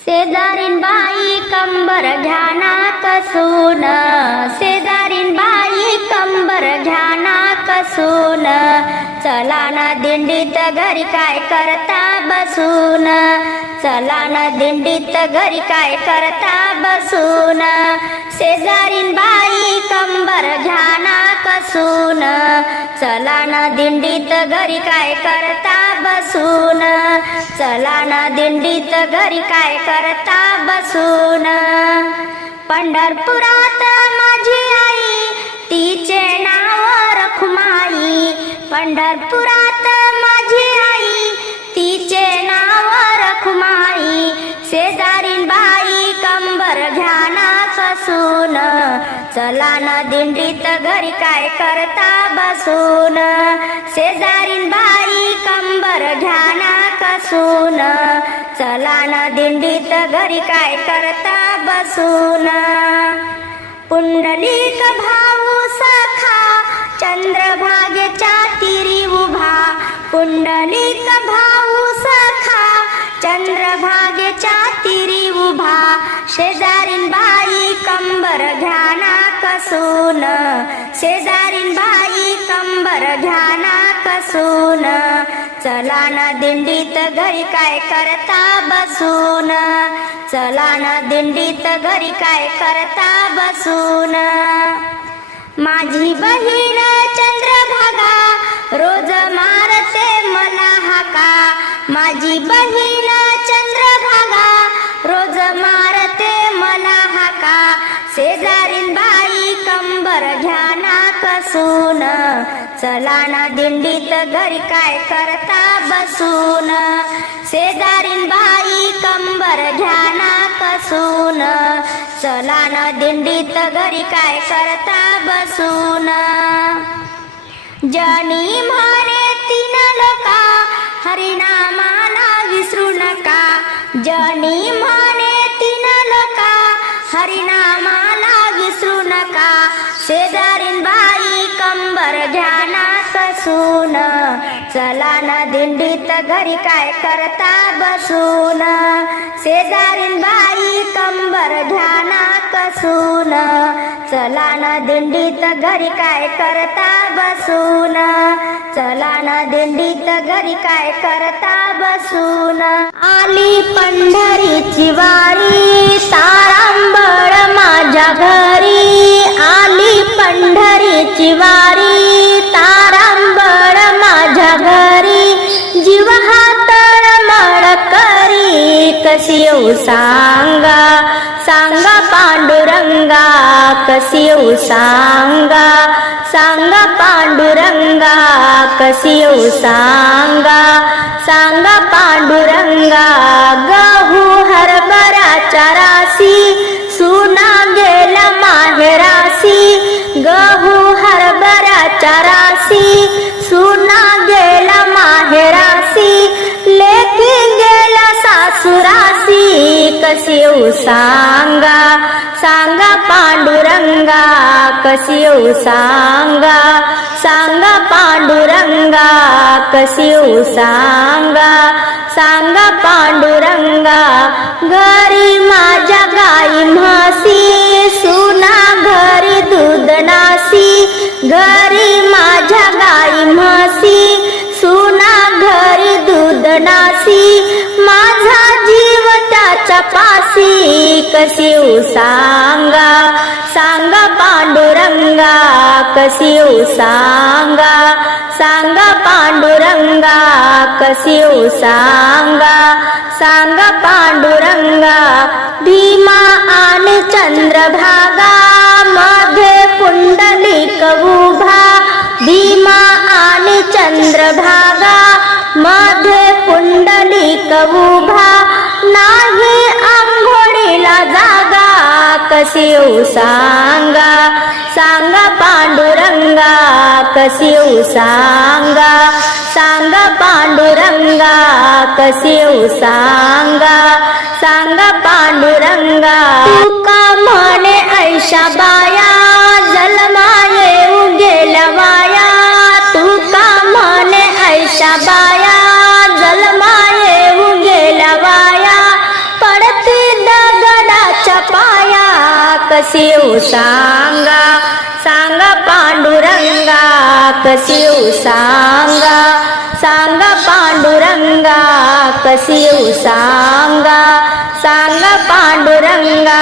शेजारीन बाई कंबर घ्याना कसून शेजारी बसून. चला ना दिंडीत घरी काय करता बसून. चला ना दिंडीत घरी काय करता बसून. शेजारीन बाई कंबर घ्याना कसून. चला ना दिंडीत घरी काय करता बसून. चला ना दिंडीत घरी काय करता बसून. पंढरपुरात माझी आई तिचे ना पंढरपुरात माझी आई तिचे नाव रखुमाई शेजारीन बाई कंबर घ्याना कसून चला न दिंडीत घरी काय करता बसून. शेजारीन बाई कंबर घ्याना कसून चला न दिंडीत घरी काय करता बसून. पुंडलिक भाऊ सखा चंद्रभा पुंडलिक भाऊ सखा चंद्रभागेच्या तिरी उभा. शेजारीन बाई कंबर घ्याना कसून. शेजारीन बाई कंबर घ्याना कसून. चला ना दिंडीत घरी काय करता बसून. चला ना दिंडीत घरी काय करता बसून. माझी बहीण बसून. चला ना दिंडीत घरी काय करता बसून. शेजारीन बाई कंबर घ्याना कसून. चला ना दिंडीत घरी काय करता बसून. जनी म्हणे तीन लोका हरिनामाला विसरू नका. जनी म्हणे तीन लोका हरिनामाला विसरू नका. बाई कंबर बसून. चला ना दिंडीत घरी काय करता बसून. शेजारीन बाई कंबर ध्याना कसून. चला ना दिंडीत घरी काय करता बसून. चला ना दिंडीत घरी काय करता बसून. आली पंढरीची वारी तारांबळ माझ्या घरी. आली पंढरीची वारी तारा कशी येऊ सांगा सांगा पांडुरंगा कशी येऊ सांगा सांगा पांडुरंगा कशी येऊ सांगा सांगा पांडुरंगा गहू हरभराच्या राशी येऊ सांगा सांगा पांडुरंगा कशी येऊ सांगा सांगा पांडुरंगा कशी येऊ सांगा सांगा पांडुरंगा घरी माझ्या गाई म्हशी सुना घरी दूधनासी घरी माझ्या गाई म्हशी त्याच्या पासी सांगा सांगा पांडुरंगा कशी सांगा सांगा पांडुरंगा कशी सांगा सांगा पांडुरंगा भीमा आणि चंद्रभागा मध्ये पुंडलिक उभा भीमा आणि चंद्रभागा मध्ये पुंडलिक उभा कसिऊ सांगा सांगा पांडुरंगा कसिऊ सांगा सांगा पांडुरंगा कसिऊ सांगा सांगा पांडुरंगा. तुका म्हणे ऐशा बाया? कसिऊ सांगा सांगा पांडुरंगा कसिऊ सांगा सांगा पांडुरंगा कसिऊ सांगा सांगा पांडुरंगा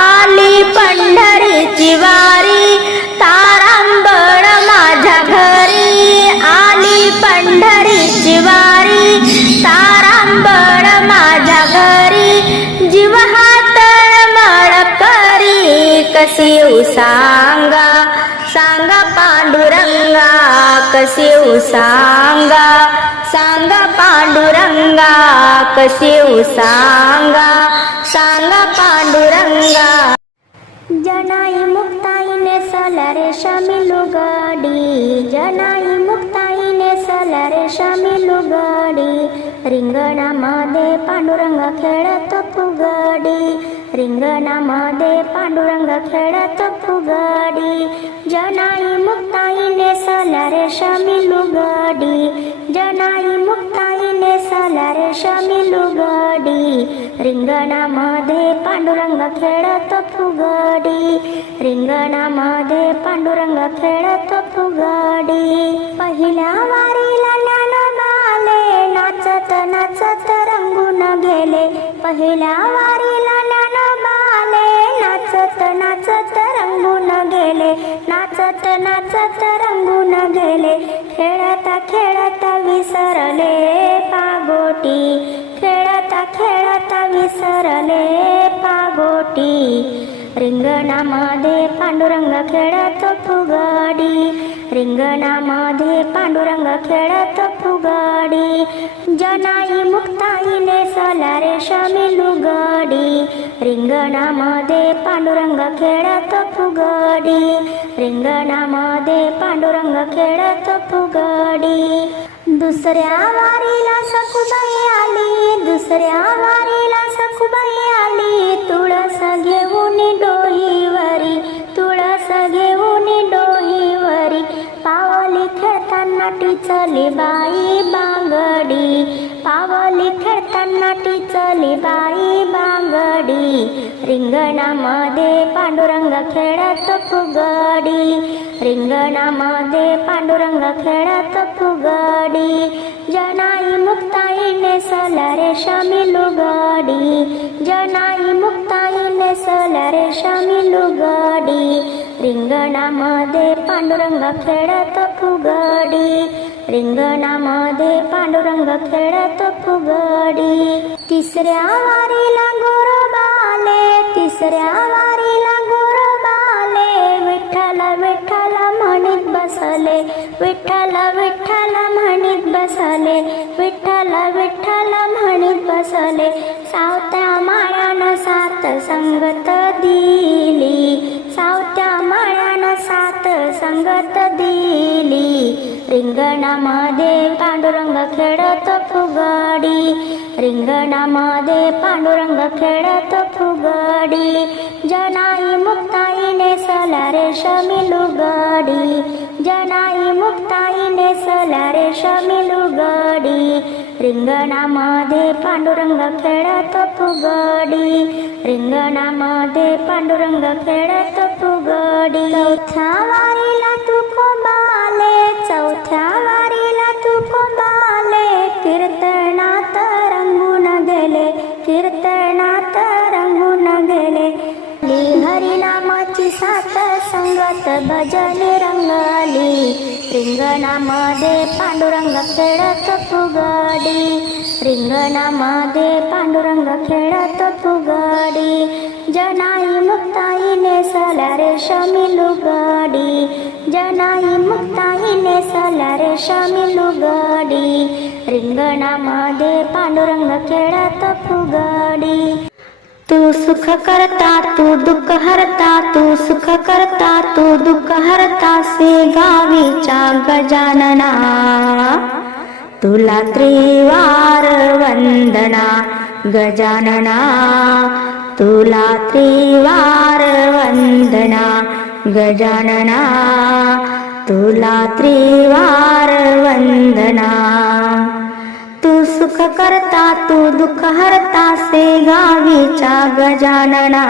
आली पंढरीची वारी तारांबळ माझ्या घरी आली पंढरीची वारी तारांबळ माझ्या करी सांगा? सांगा पांडुरंगा कसी सांगा? सांगा पांडुरंगा कसी सांगा? सांगा पांडुरंगा. जनाई मुक्ताईने सलरे शमिलू गडी. जनाई मुक्ताईने सलरे शमिलू गडी. रिंगणामध्ये पांडुरंग खेळत फुगडी. रिंगणामध्ये पांडुरंग खेळत फुगडी. जनाई मुक्ताईने सलरे शमी गडी जनाई मुक्ताईने सलरे शमी लुगाडी. रिंगणामध्ये पांडुरंग खेळत फुगडी. रिंगणामध्ये पांडुरंग खेळत फुगडी. पहिल्या वारीला ज्ञानबाले नाचत नाचत रंगून गेले. पहिल्या वारीला ज्ञानोबाले नाचत नाचत रंगून गेले. नाचत नाचत रंगून गेले. खेळता खेळता विसरले पागोटी. खेळता खेळता विसरले पागोटी. रिंगणामध्ये पांडुरंग खेळत फुगडी. रिंगणामध्ये पांडुरंग खेळत फुगडी. जनाई मुक्ताईने सलारे शमिलू गडी रिंगणामध्ये पांडुरंग खेळत फुगडी. रिंगणामध्ये पांडुरंग खेळत फुगडी. दुसऱ्या वारीला सखुबाई आली. दुसऱ्या वारीला सखुबाई आली रिंगणामध्ये पांडुरंग खेळत फुगडी. रिंगणामध्ये पांडुरंग खेळत फुगडी. जनाई मुक्ताईने सलरे रेशमी लुगाडी. जनाई मुक्ताईने सलरे रेशमी लुगाडी. रिंगणामध्ये पांडुरंग खेळत फुगडी. रिंगणामध्ये पांडुरंग खेळत फुगडी. तिसऱ्या वारीला गोरबाले तिसऱ्या वारीला गोरबाले विठ्ठल विठ्ठल म्हणीत बसले विठ्ठल विठ्ठल म्हणीत बसले विठ्ठल विठ्ठल म्हणीत बसले. सावत्या माळ्यानं सात संगत दिली सावत्या माळ्यानं सात संगत दिली. रिंगणामध्ये पांडुरंग खेळत फुगडी रिंगणामध्ये पांडुरंग खेळत फुगडी. जनाई मुक्ताईने सलारे रेशमी लुगडी. जनाई मुक्ताईने सलारे रेशमी लुगडी. रिंगणामध्ये पांडुरंग खेळत फुगडी. रिंगणामध्ये पांडुरंग खेळत फुगडी. चौथ्या वारीला तू संगत भजनी रंगली रिंगणामध्ये पांडुरंग खेळत फुगाडी. रिंगणामध्ये पांडुरंग खेळत फुगाडी. जनाई मुक्ताई नेसला रेशमी लुगाडी. जनाई मुक्ताई नेसला रेशमी लुगाडी. रिंगणामध्ये पांडुरंग खेळत फुगाडी. तू सुख करता तू दुःख हरता तू सुख करता तू दुःख हरता से गावीच्या गजानना. तुला त्रिवार वंदना गजानना. तुला त्रिवार वंदना गजानना. तुला त्रिवार वंदना. तू सुख करता तू दुःख हरता असे गावीच्या गजानना।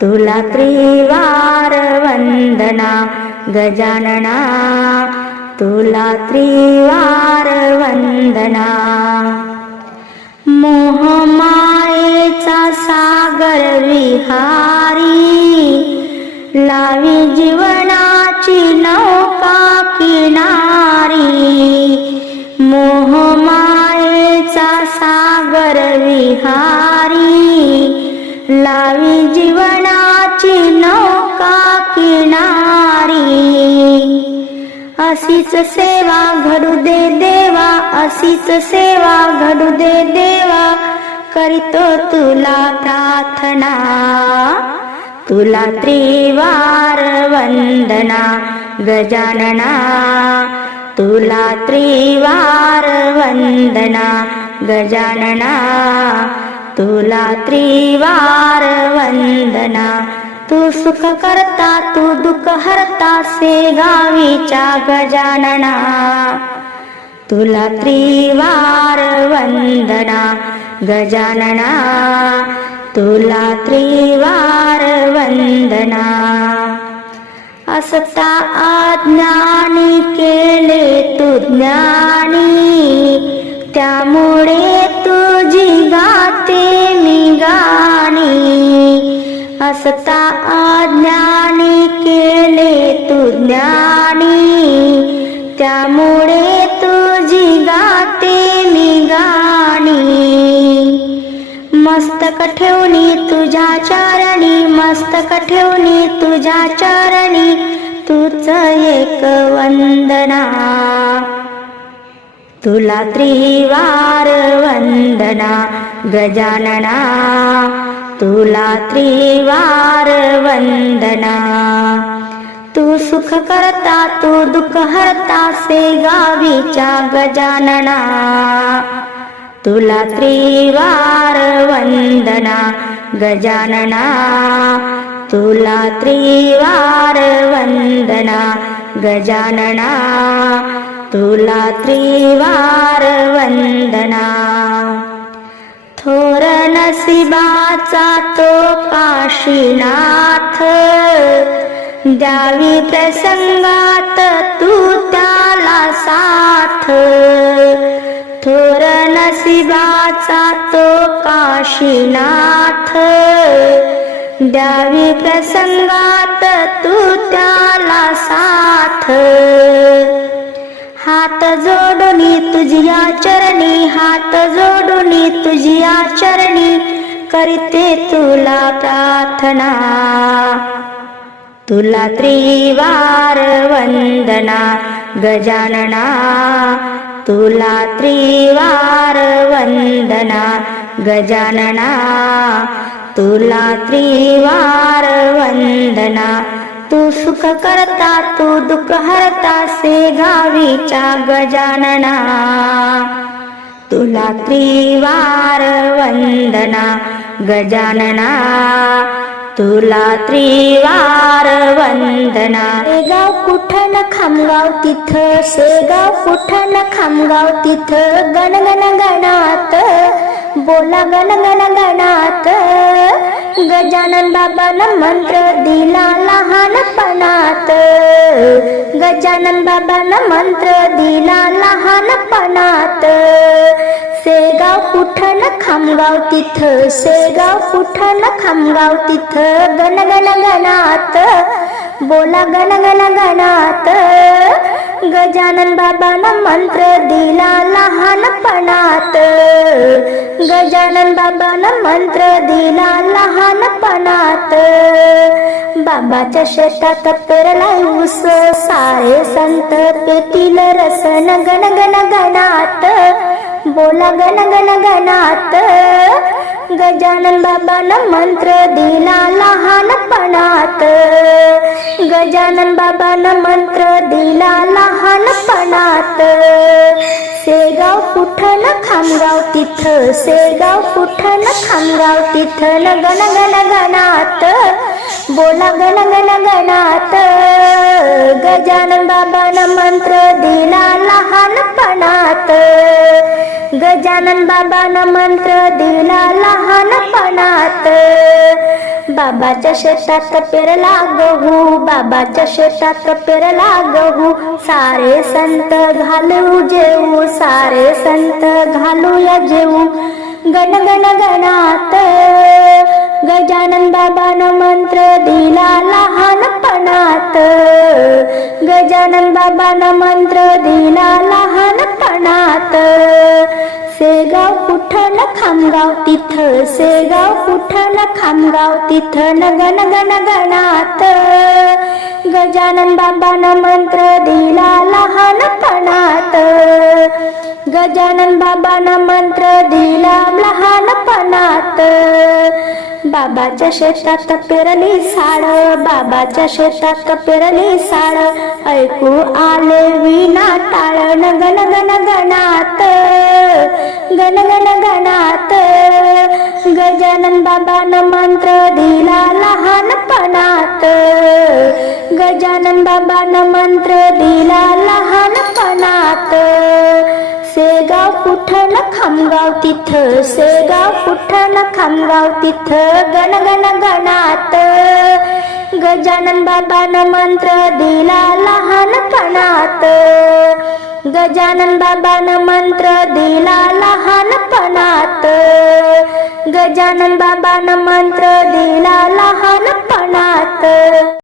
तुला त्रिवार वंदना गजानना। तुला त्रिवार वंदना। मोहमायेचा सागर विहारी लावी जीवनाची ना अशीच सेवा घडू दे देवा अशीच सेवा घडू दे देवा. करीतो तुला प्रार्थना तुला त्रिवार वंदना गजानना. तुला त्रिवार वंदना गजानना. तुला त्रिवार वंदना तू सुख करता तू दुःख हरता से गावीच्या गजानना. तुला त्रिवार वंदना गजानना. तुला त्रिवार वंदना. असता आज्ञानी केले तू ज्ञान. मस्तक ठेवणी तुझ्या चरणी मस्तक ठेवणी तुझ्या चरणी तुझ एक वंदना. तुला त्रिवार वंदना गजानना. तुला त्रिवार वंदना. तू सुख करता तू दुःख हरता से गावीच्या गजानना. तुला त्रिवार वंदना गजानना तुला त्रिवार वंदना गजानना तुला त्रिवार वंदना थोर नसिबाचा तो काशीनाथ द्यावी प्रसंगात तू त्याला साथ थोर नसिबाचा तो काशीनाथ. द्यावी प्रसंगात तू त्याला साथ. हात जोडुनी तुझी चरणी हात जोडुनी तुझी चरणी करते तुला प्रार्थना. तुला त्रिवार वंदना गजानना. तुला त्रिवार वंदना गजानना। तुला त्रिवार वंदना तू सुख करता तू दुःख हरता से गावीच्या गजानना। तुला त्रिवार वंदना गजानना। तुला त्रिवार वंदना शेगाव कुठन खामगाव तिथं शेगाव कुठन खामगाव तिथं गण गण गणात बोला गण गण गणात गजानन बाबानं मंत्र दिला लहानपणात. गजानन बाबानं मंत्र दिला लहानपणात. शेगाव कुठन खामगाव तिथं? शेगाव कुठन खामगाव तिथं? गण गण गणात. बोला गण गण गणात. गजानन बाबानं मंत्र दिला लहानपणात. गजानन बाबानं मंत्र दिला लहानपणात. बाबाच्या शेतात पेरलाय ऊस सारे संत पेतील रसन गण गण गणात. बोला गण गण गणात. गजानन बाबानं मंत्र दिला लहानपणात. गजानन बाबानं मंत्र दिला लहानपणात. शेगाव कुठन खामगाव तिथं? शेगाव कुठन खामगाव तिथं? न गण गण गणात. बोला गण गण गणात. गजानन बाबानं मंत्र दिला लहानपणात. गजानन बाबानं मंत्र दिला लहानपणात. बाबाच्या शेतात पेरला गहू बाबाच्या शेतात पेरला गहू. सारे संत घालू जेऊ सारे संत घालूया जेऊ. गण गण गणात. गजानन बाबानं मंत्र दिला लहानपणात. गजानन बाबानं मंत्र दिला लहानपणात सेगाव कुठं खामगाव तिथं. सेगाव कुठं खामगाव तिथं न गण गण गणात गजानन बाबानं मंत्र दिला लहानपणात गजानन बाबानं मंत्र दिला लहानपणात बाबाच्या शेतात पेरली साड बाबाच्या शेतात पेरली साड ऐकू आले विना टाळ गण गण गणात गण गण गणात गजानन बाबानं मंत्र दिला लहानपणात गजानन बाबानं मंत्र दिला लहानपणात. सेगाव कुठं खामगाव तिथं सेगाव कुठं खामगाव तिथं गण गण गणात. गजानन बाबान मंत्र दिला लहानपणात. गजानन बाबान मंत्र दिला लहानपणात. गजानन बाबान मंत्र दिला लहानपणात.